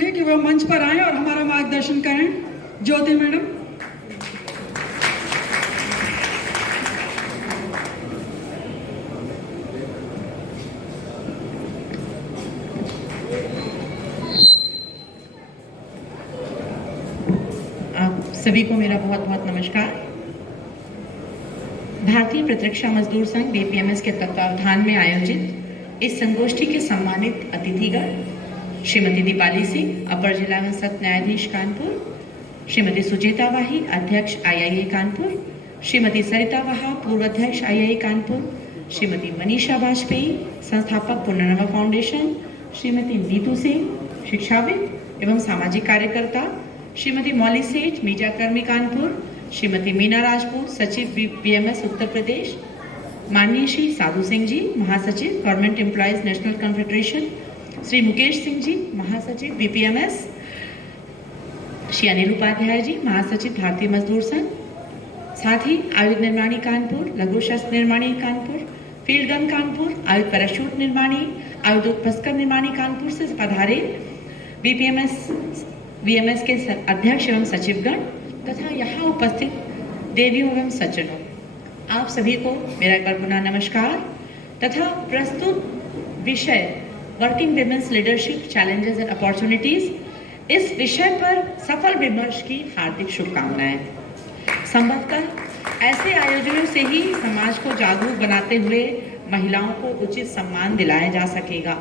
करूंगी कि वो मंच पर आएं और हमारा मार्गदर्शन करें। ज्योति मैडम। आप सभी को मेरा बहुत बहुत नमस्कार। भारतीय प्रतिरक्षा मजदूर संघ बीपीएमएस के तत्वावधान में आयोजित इस संगोष्ठी के सम्मानित अतिथिगण श्रीमती दीपाली सिंह, अपर जिला एवं सत्र न्यायाधीश कानपुर, श्रीमती सुचेता वाही, अध्यक्ष आईआईए कानपुर, श्रीमती सरिता वाहा, पूर्व अध्यक्ष आईआईए कानपुर, श्रीमती मनीषा वाजपेयी, संस्थापक पुनर्नवा फाउंडेशन, श्रीमती नीतू सिंह, शिक्षाविद एवं सामाजिक कार्यकर्ता, श्रीमती मौली सेठ, मीडिया कर्मी कानपुर, श्रीमती मीना राजपूत, सचिव बीपीएमएस उत्तर प्रदेश, माननीय श्री साधु सिंह जी, महासचिव government employees national confederation, Shri Mukesh Singh ji, महासचिव बीपीएमएस, श्री अनिल उपाध्याय जी, महासचिव भारतीय मजदूर संघ, साथ ही आयुध निर्माणी कानपुर, लघु शस्त्र निर्माणी कानपुर, फील्ड गन कानपुर, आयुध पैराशूट निर्माणी, आयुध उपस्कर निर्माणी कानपुर से पधारे बीपीएमएस के अध्यक्ष एवं सचिवगण तथा यहाँ उपस्थित देवियों एवं सज्जनों, आप सभी को मेरा एक बार पुनः नमस्कार तथा प्रस्तुत विषय working women's leadership challenges and opportunities, इस विषय पर सफल विमर्श की हार्दिक शुभकामनाएं। संभवतः ऐसे आयोजनों से ही समाज को जागरूक बनाते हुए महिलाओं को उचित सम्मान दिलाया जा सकेगा।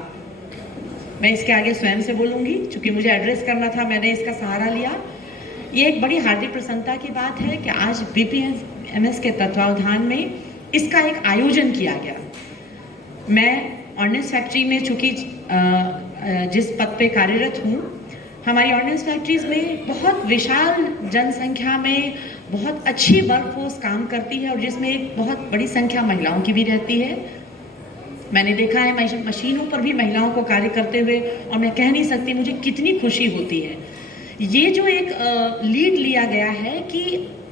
मैं इसके आगे स्वयं से बोलूंगी, चूंकि मुझे एड्रेस करना था, मैंने इसका सहारा लिया। ये एक बड़ी हार्दिक प्रसन्नता की बात है कि आज बीपीएमएस के तत्वावधान में इसका एक आयोजन किया गया। मैं ऑर्डिनेंस फैक्ट्री में चूंकि जिस पद पे कार्यरत हूँ, हमारी ऑर्डिनेंस फैक्ट्रीज में बहुत विशाल जनसंख्या में बहुत अच्छी वर्कफोर्स काम करती है और जिसमें एक बहुत बड़ी संख्या महिलाओं की भी रहती है। मैंने देखा है मशीनों पर भी महिलाओं को कार्य करते हुए, और मैं कह नहीं सकती मुझे कितनी खुशी होती है। ये जो एक लीड लिया गया है कि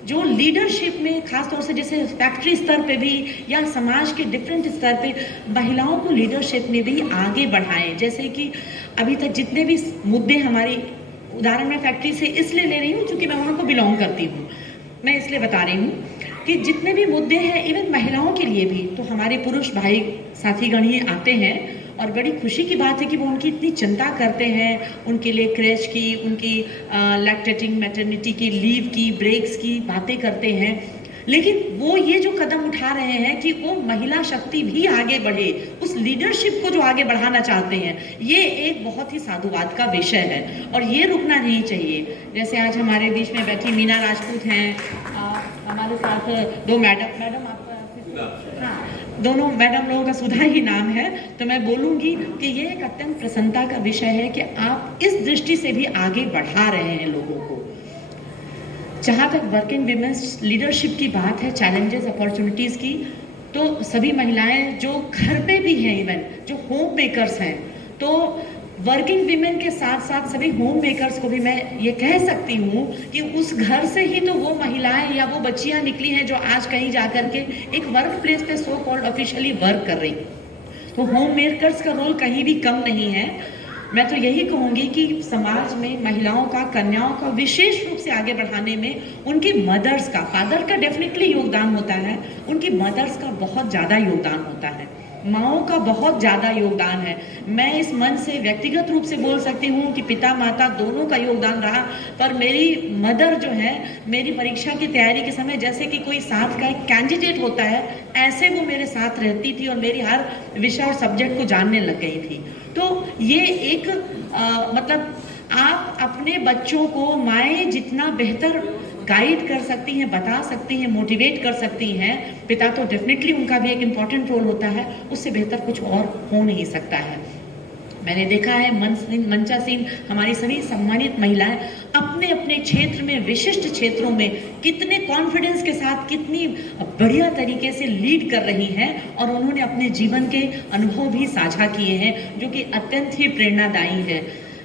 जो लीडरशिप में खास तौर से जैसे फैक्ट्री स्तर पे भी या समाज के डिफरेंट स्तर पे महिलाओं को लीडरशिप में भी आगे बढ़ाएं। जैसे कि अभी तक जितने भी मुद्दे हमारी, उदाहरण मैं फैक्ट्री से इसलिए ले रही हूँ क्योंकि मैं वहाँ को बिलोंग करती हूँ, मैं इसलिए बता रही हूँ कि जितने भी मुद्दे हैं इवन महिलाओं के लिए भी, तो हमारे पुरुष भाई साथीगण ही आते हैं और बड़ी खुशी की बात है कि वो उनकी इतनी चिंता करते हैं, उनके लिए क्रेच की, उनकी लैक्टेटिंग मैटरनिटी की लीव की, ब्रेक्स की बातें करते हैं। लेकिन वो ये जो कदम उठा रहे हैं कि वो महिला शक्ति भी आगे बढ़े, उस लीडरशिप को जो आगे बढ़ाना चाहते हैं, ये एक बहुत ही साधुवाद का विषय है और ये रुकना नहीं चाहिए। जैसे आज हमारे बीच में बैठी मीना राजपूत हैं, हमारे साथ दो मैडम आपका, हाँ, दोनों मैडम लोगों का सुधा ही नाम है, तो मैं बोलूँगी कि ये एक अत्यंत प्रसन्नता का विषय है कि आप इस दृष्टि से भी आगे बढ़ा रहे हैं लोगों को। जहाँ तक वर्किंग विमेन्स लीडरशिप की बात है, चैलेंजेस अपॉर्चुनिटीज़ की, तो सभी महिलाएं जो घर पे भी हैं, इवन जो होम मेकर्स हैं, तो वर्किंग विमेन के साथ साथ सभी होम मेकर्स को भी मैं ये कह सकती हूँ कि उस घर से ही तो वो महिलाएं या वो बच्चियाँ निकली हैं जो आज कहीं जाकर के एक वर्क प्लेस पे सो कॉल्ड ऑफिशियली वर्क कर रही। तो होम मेकर्स का रोल कहीं भी कम नहीं है। मैं तो यही कहूँगी कि समाज में महिलाओं का, कन्याओं का विशेष रूप से आगे बढ़ाने में उनकी मदर्स का, फादर का डेफिनेटली योगदान होता है, उनकी मदर्स का बहुत ज़्यादा योगदान होता है, माँओं का बहुत ज़्यादा योगदान है। मैं इस मन से व्यक्तिगत रूप से बोल सकती हूँ कि पिता माता दोनों का योगदान रहा, पर मेरी मदर जो है, मेरी परीक्षा की तैयारी के समय जैसे कि कोई साथ का एक कैंडिडेट होता है, ऐसे वो मेरे साथ रहती थी और मेरी हर विषय और सब्जेक्ट को जानने लग गई थी। तो ये एक मतलब आप अपने बच्चों को माएँ जितना बेहतर गाइड कर सकती हैं, बता सकती हैं, मोटिवेट कर सकती हैं, पिता तो डेफिनेटली उनका भी एक इम्पॉर्टेंट रोल होता है, उससे बेहतर कुछ और हो नहीं सकता है। मैंने देखा है मंचा सिंह, हमारी सभी सम्मानित महिलाएं अपने अपने क्षेत्र में, विशिष्ट क्षेत्रों में कितने कॉन्फिडेंस के साथ, कितनी बढ़िया तरीके से लीड कर रही हैं और उन्होंने अपने जीवन के अनुभव भी साझा किए हैं जो कि अत्यंत ही प्रेरणादायी है।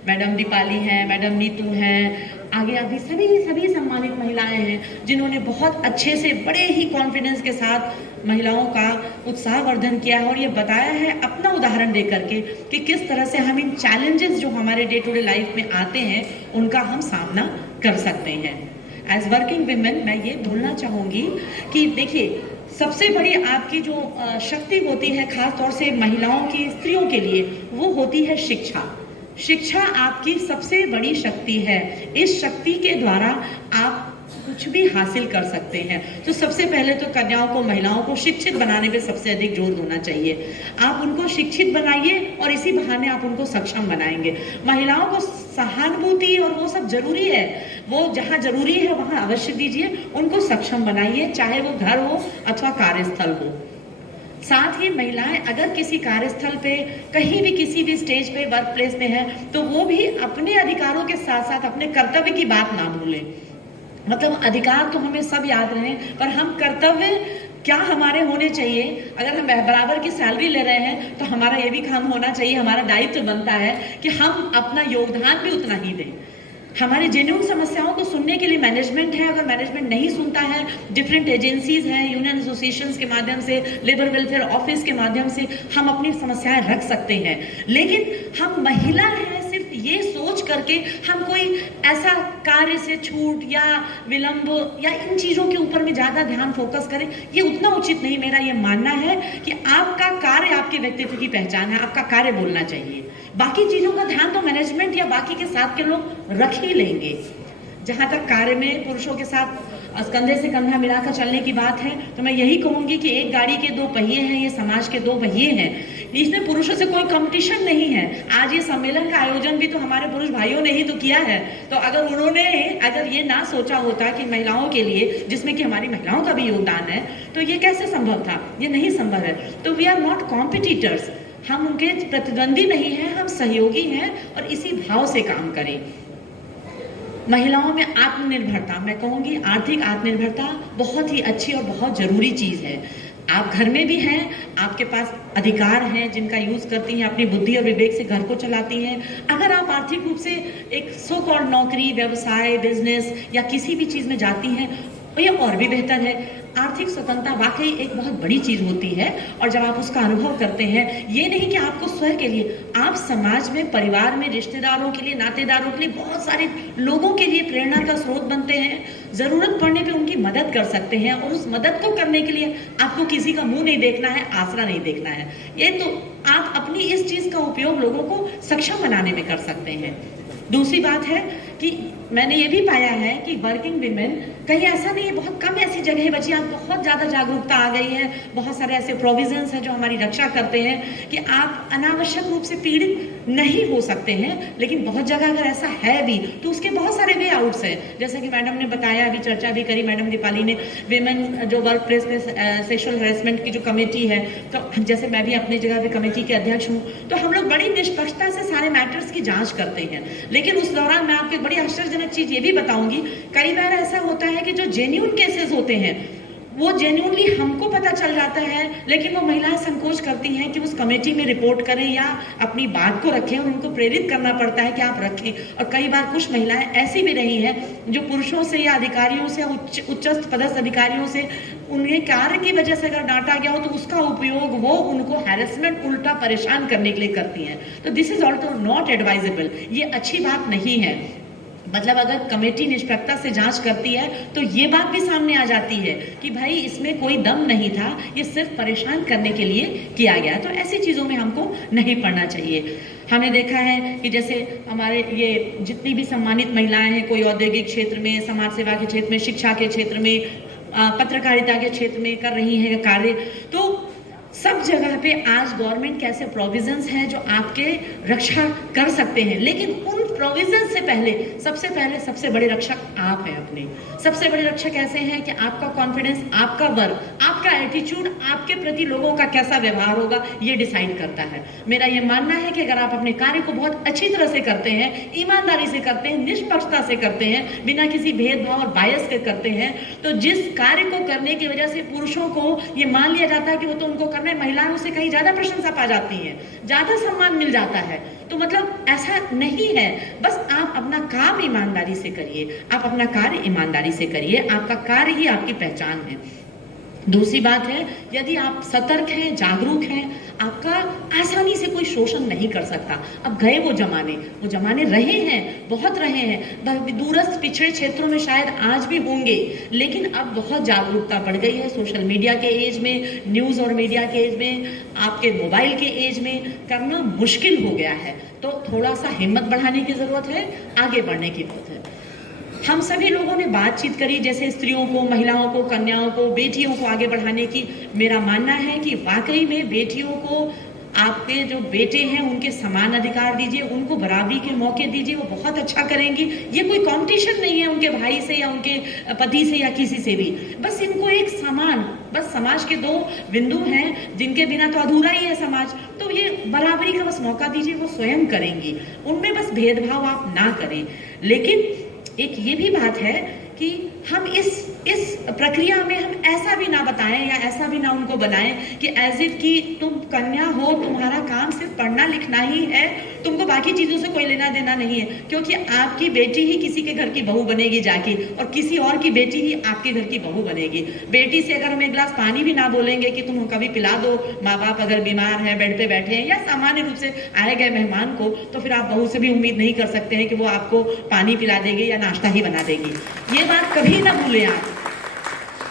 मैडम दीपाली हैं, मैडम नीतू हैं, आगे अभी सभी सम्मानित महिलाएं हैं जिन्होंने बहुत अच्छे से, बड़े ही कॉन्फिडेंस के साथ महिलाओं का उत्साहवर्धन किया है और ये बताया है अपना उदाहरण दे करके कि किस तरह से हम इन चैलेंजेस जो हमारे डे टू डे लाइफ में आते हैं उनका हम सामना कर सकते हैं। एज वर्किंग विमेन मैं ये बोलना चाहूँगी कि देखिए, सबसे बड़ी आपकी जो शक्ति होती है खास तौर से महिलाओं की, स्त्रियों के लिए, वो होती है शिक्षा। शिक्षा आपकी सबसे बड़ी शक्ति है। इस शक्ति के द्वारा आप कुछ भी हासिल कर सकते हैं। तो सबसे पहले तो कन्याओं को, महिलाओं को शिक्षित बनाने पे सबसे अधिक जोर देना चाहिए। आप उनको शिक्षित बनाइए और इसी बहाने आप उनको सक्षम बनाएंगे। महिलाओं को सहानुभूति और वो सब जरूरी है, वो जहाँ जरूरी है वहाँ अवश्य दीजिए, उनको सक्षम बनाइए, चाहे वो घर हो अथवा कार्यस्थल हो। साथ ही महिलाएं अगर किसी कार्यस्थल पे, कहीं भी, किसी भी स्टेज पे, वर्क प्लेस में है, तो वो भी अपने अधिकारों के साथ साथ अपने कर्तव्य की बात ना भूलें। मतलब अधिकार तो हमें सब याद रहे, पर हम कर्तव्य क्या हमारे होने चाहिए। अगर हम बराबर की सैलरी ले रहे हैं तो हमारा ये भी काम होना चाहिए, हमारा दायित्व बनता है कि हम अपना योगदान भी उतना ही दें। हमारी जेन्युइन समस्याओं को सुनने के लिए मैनेजमेंट है। अगर मैनेजमेंट नहीं सुनता है, डिफरेंट एजेंसीज हैं, यूनियन एसोसिएशंस के माध्यम से, लेबर वेलफेयर ऑफिस के माध्यम से हम अपनी समस्याएं रख सकते हैं। लेकिन हम महिला हैं, सिर्फ ये सोच करके हम कोई ऐसा कार्य से छूट या विलंब या इन चीज़ों के ऊपर में ज़्यादा ध्यान फोकस करें, ये उतना उचित नहीं। मेरा ये मानना है कि आपका कार्य आपके व्यक्तित्व की पहचान है, आपका कार्य बोलना चाहिए। बाकी चीज़ों का ध्यान तो मैनेजमेंट या बाकी के साथ के लोग रख ही लेंगे। जहाँ तक कार्य में पुरुषों के साथ कंधे से कंधा मिलाकर चलने की बात है, तो मैं यही कहूँगी कि एक गाड़ी के दो पहिए हैं, ये समाज के दो पहिए हैं। इसमें पुरुषों से कोई कंपटीशन नहीं है। आज ये सम्मेलन का आयोजन भी तो हमारे पुरुष भाइयों ने ही तो किया है। तो अगर ये ना सोचा होता कि महिलाओं के लिए, जिसमें कि हमारी महिलाओं का भी योगदान है, तो ये कैसे संभव था? ये नहीं संभव है। तो वी आर नॉट कॉम्पिटिटर्स, हम उनके प्रतिद्वंदी नहीं हैं, हम सहयोगी हैं और इसी भाव से काम करें। महिलाओं में आत्मनिर्भरता, मैं कहूँगी आर्थिक आत्मनिर्भरता बहुत ही अच्छी और बहुत ज़रूरी चीज़ है। आप घर में भी हैं, आपके पास अधिकार हैं जिनका यूज़ करती हैं, अपनी बुद्धि और विवेक से घर को चलाती हैं। अगर आप आर्थिक रूप से एक सो कॉल्ड नौकरी, व्यवसाय, बिजनेस या किसी भी चीज़ में जाती हैं, तो ये और भी बेहतर है। आर्थिक स्वतंत्रता वाकई एक बहुत बड़ी चीज़ होती है और जब आप उसका अनुभव करते हैं, ये नहीं कि आपको स्वयं के लिए, आप समाज में, परिवार में, रिश्तेदारों के लिए, नातेदारों के लिए, बहुत सारे लोगों के लिए प्रेरणा का स्रोत बनते हैं। ज़रूरत पड़ने पे उनकी मदद कर सकते हैं और उस मदद को करने के लिए आपको किसी का मुंह नहीं देखना है, आसरा नहीं देखना है। ये तो आप अपनी इस चीज़ का उपयोग लोगों को सक्षम बनाने में कर सकते हैं। दूसरी बात है कि मैंने ये भी पाया है कि वर्किंग विमेन, कहीं ऐसा नहीं है, बहुत कम ऐसी जगह बची, आप बहुत ज़्यादा जागरूकता आ गई है, बहुत सारे ऐसे प्रोविजंस हैं जो हमारी रक्षा करते हैं कि आप अनावश्यक रूप से पीड़ित नहीं हो सकते हैं। लेकिन बहुत जगह अगर ऐसा है भी तो उसके बहुत सारे वे आउट्स हैं। जैसे कि मैडम ने बताया, अभी चर्चा भी करी मैडम दीपाली ने, विमेन जो वर्क प्लेस में सेक्सुअल हैरेसमेंट की जो कमेटी है, तो जैसे मैं भी अपनी जगह पे कमेटी के अध्यक्ष हूँ, तो हम लोग बड़ी निष्पक्षता से सारे मैटर्स की जाँच करते हैं। लेकिन उस दौरान मैं आपको एक बड़ी आश्चर्यजनक चीज ये भी बताऊंगी, कई बार ऐसा होता है कि जो जेन्युइन केसेस होते हैं वो जेन्युइनली हमको पता चल जाता है, लेकिन वो महिलाएं संकोच करती हैं कि उस कमेटी में रिपोर्ट करें या अपनी बात को रखें, और उनको प्रेरित करना पड़ता है कि आप रखें। और कई बार कुछ महिलाएं ऐसी भी रही हैं जो पुरुषों से या अधिकारियों से, उच्चस्थ पदस्थ अधिकारियों से उनके कार्य की वजह से अगर डांटा गया हो तो उसका उपयोग वो उनको हैरेसमेंट, उल्टा परेशान करने के लिए करती हैं। तो this is also not advisable, ये अच्छी बात नहीं है। मतलब अगर कमेटी निष्पक्षता से जांच करती है तो ये बात भी सामने आ जाती है कि भाई इसमें कोई दम नहीं था, ये सिर्फ परेशान करने के लिए किया गया। तो ऐसी चीज़ों में हमको नहीं पड़ना चाहिए। हमने देखा है कि जैसे हमारे ये जितनी भी सम्मानित महिलाएं हैं, कोई औद्योगिक क्षेत्र में, समाज सेवा के क्षेत्र में, शिक्षा के क्षेत्र में, पत्रकारिता के क्षेत्र में कर रही हैं कार्य, तो सब जगह पे आज गवर्नमेंट के ऐसे प्रोविजंस हैं जो आपके रक्षा कर सकते हैं। लेकिन उन प्रोविजन से पहले सबसे बड़े रक्षक आप हैं अपने। सबसे बड़े रक्षक ऐसे हैं कि आपका कॉन्फिडेंस, आपका वर्क, आपका एटीट्यूड, आपके प्रति लोगों का कैसा व्यवहार होगा, ये डिसाइड करता है। मेरा ये मानना है कि अगर आप अपने कार्य को बहुत अच्छी तरह से करते हैं, ईमानदारी से करते हैं, निष्पक्षता से करते हैं, बिना किसी भेदभाव और बायस के करते हैं, तो जिस कार्य को करने की वजह से पुरुषों को ये मान लिया जाता है कि वो तो उनको करना है, महिलाओं से कहीं ज्यादा प्रशंसा पा जाती है, ज्यादा सम्मान मिल जाता है। तो मतलब ऐसा नहीं है। बस आप अपना काम ईमानदारी से करिए, आप अपना कार्य ईमानदारी से करिए, आपका कार्य ही आपकी पहचान है। दूसरी बात है, यदि आप सतर्क हैं, जागरूक हैं, आपका आसानी से कोई शोषण नहीं कर सकता। अब गए वो जमाने रहे हैं, बहुत रहे हैं, दूरस्थ पिछड़े क्षेत्रों में शायद आज भी होंगे, लेकिन अब बहुत जागरूकता बढ़ गई है। सोशल मीडिया के एज में, न्यूज़ और मीडिया के एज में, आपके मोबाइल के एज में करना मुश्किल हो गया है। तो थोड़ा सा हिम्मत बढ़ाने की ज़रूरत है, आगे बढ़ने की ज़रूरत है। हम सभी लोगों ने बातचीत करी, जैसे स्त्रियों को, महिलाओं को, कन्याओं को, बेटियों को आगे बढ़ाने की। मेरा मानना है कि वाकई में बेटियों को, आपके जो बेटे हैं उनके समान अधिकार दीजिए, उनको बराबरी के मौके दीजिए, वो बहुत अच्छा करेंगी। ये कोई कंपटीशन नहीं है उनके भाई से या उनके पति से या किसी से भी, बस इनको एक समान, बस समाज के दो बिंदु हैं जिनके बिना तो अधूरा ही है समाज, तो ये बराबरी का बस मौका दीजिए, वो स्वयं करेंगी। उनमें बस भेदभाव आप ना करें। लेकिन एक ये भी बात है कि हम इस प्रक्रिया में हम ऐसा भी ना बताएं या ऐसा भी ना उनको बनाएं कि एज इट कि तुम कन्या हो, तुम्हारा काम सिर्फ पढ़ना लिखना ही है, तुमको बाकी चीज़ों से कोई लेना देना नहीं है, क्योंकि आपकी बेटी ही किसी के घर की बहू बनेगी जाके, और किसी और की बेटी ही आपके घर की बहू बनेगी। बेटी से अगर हम एक गिलास पानी भी ना बोलेंगे कि तुम कभी पिला दो, माँ बाप अगर बीमार हैं, बेड पे बैठे हैं, या सामान्य रूप से आए गए मेहमान को, तो फिर आप बहू से भी उम्मीद नहीं कर सकते हैं कि वो आपको पानी पिला देगी या नाश्ता ही बना देगी। ये बात कभी ना भूलें आप।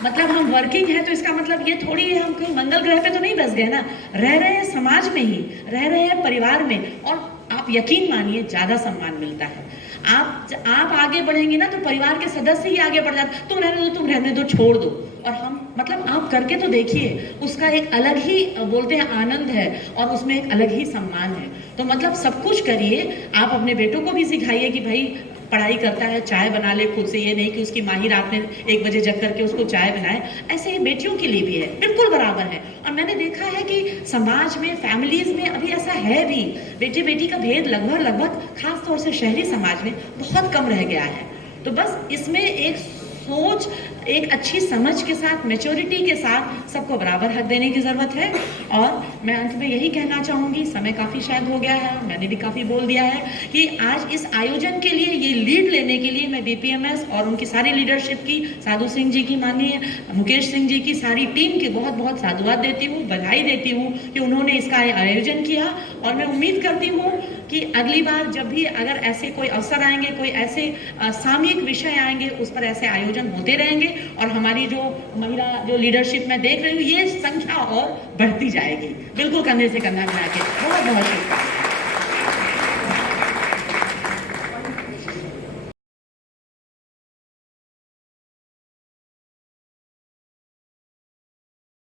मतलब हम वर्किंग है तो इसका मतलब ये थोड़ी है हम कहीं मंगल ग्रह पे तो नहीं बस गए ना, रह रहे हैं समाज में ही, रह रहे हैं परिवार में, और आप यकीन मानिए ज्यादा सम्मान मिलता है। आप आगे बढ़ेंगे ना तो परिवार के सदस्य ही आगे बढ़ जाते, तुम रहने दो, छोड़ दो। और हम, मतलब आप करके तो देखिए, उसका एक अलग ही बोलते हैं आनंद है, और उसमें एक अलग ही सम्मान है। तो मतलब सब कुछ करिए। आप अपने बेटों को भी सिखाइए कि भाई पढ़ाई करता है, चाय बना ले खुद से, ये नहीं कि उसकी माँ ही रात में 1 बजे जग करके उसको चाय बनाए। ऐसे ही बेटियों के लिए भी है, बिल्कुल बराबर है। और मैंने देखा है कि समाज में, फैमिलीज में अभी ऐसा है भी, बेटे बेटी का भेद लगभग खास तौर से शहरी समाज में बहुत कम रह गया है। तो बस इसमें एक सोच, एक अच्छी समझ के साथ, मैच्योरिटी के साथ सबको बराबर हक देने की ज़रूरत है। और मैं अंत में यही कहना चाहूँगी, समय काफ़ी शायद हो गया है, मैंने भी काफ़ी बोल दिया है, कि आज इस आयोजन के लिए, ये लीड लेने के लिए मैं बीपीएमएस और उनकी सारी लीडरशिप की, साधु सिंह जी की, माननीय मुकेश सिंह जी की सारी टीम की बहुत बहुत साधुवाद देती हूँ, बधाई देती हूँ कि उन्होंने इसका आयोजन किया। और मैं उम्मीद करती हूँ कि अगली बार जब भी अगर ऐसे कोई अवसर आएंगे, कोई ऐसे सामयिक विषय आएंगे, उस पर ऐसे आयोजन होते रहेंगे, और हमारी जो महिला जो लीडरशिप मैं देख रही हूँ, ये संख्या और बढ़ती जाएगी, बिल्कुल कंधे से कंधा मिला के। बहुत बहुत शुभकामनाएं।